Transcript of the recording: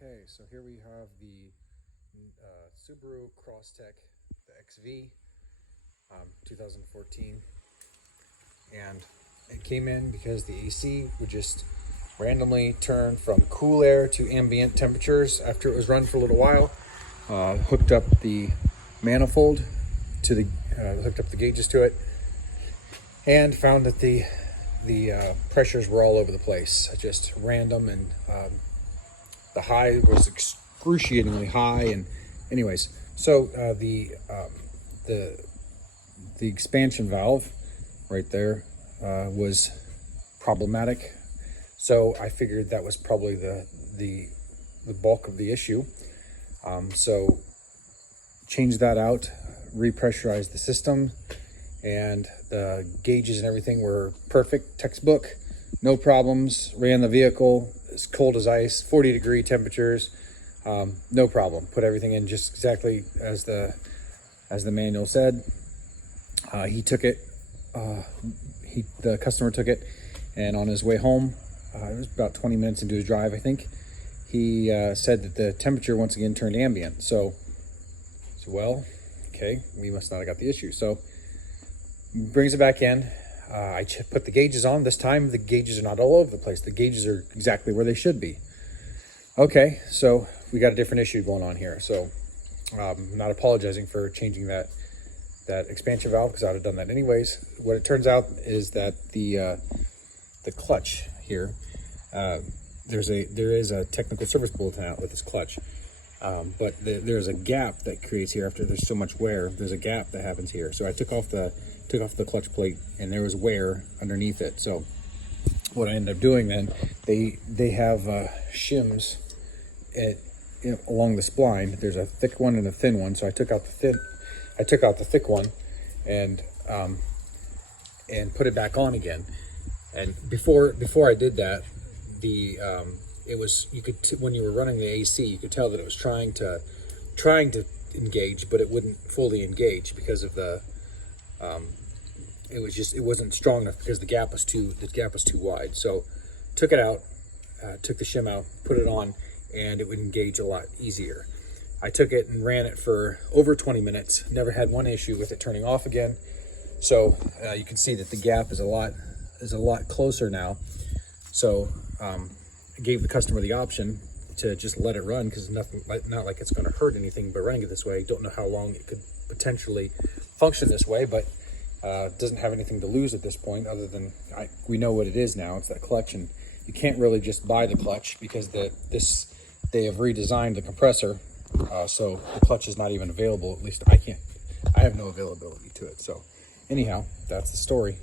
Okay, so here we have the Subaru Crosstrek XV 2014, and it came in because the AC would just randomly turn from cool air to ambient temperatures after it was run for a little while. Hooked up the manifold to the hooked up the gauges to it, and found that the pressures were all over the place, just random, and the high was excruciatingly high. And anyways, so the expansion valve right there was problematic. So I figured that was probably the bulk of the issue. So changed that out, repressurized the system, and the gauges and everything were perfect, textbook, no problems. Ran the vehicle as cold as ice, 40-degree temperatures, no problem. Put everything in just exactly as the manual said. He took it. The customer took it, and on his way home, it was about 20 minutes into his drive, I think, he said that the temperature once again turned ambient. So well, okay, we must not have got the issue. So brings it back in. I put the gauges on. This time the gauges are not all over the place. The gauges are exactly where they should be. Okay, so we got a different issue going on here. So I'm not apologizing for changing that expansion valve, because I would have done that anyways. What it turns out is that the clutch here, there is a technical service bulletin out with this clutch, but there's a gap that creates here after there's so much wear. There's a gap that happens here. So I took off the clutch plate, and there was wear underneath it. So what I ended up doing then, they have shims along the spline. There's a thick one and a thin one. So I took out the thick one and put it back on again. And before I did that, it was, you could when you were running the AC, you could tell that it was trying to engage, but it wouldn't fully engage because of the it wasn't strong enough because the gap was too wide. So took it out, took the shim out, put it on, and it would engage a lot easier. I took it and ran it for over 20 minutes. Never had one issue with it turning off again. So you can see that the gap is a lot closer now. So I gave the customer the option to just let it run, because not like it's going to hurt anything by running it this way. Don't know how long it could potentially function this way, but doesn't have anything to lose at this point, other than we know what it is now. It's that clutch, and you can't really just buy the clutch, because they have redesigned the compressor, so the clutch is not even available. At least I have no availability to it. So anyhow, that's the story.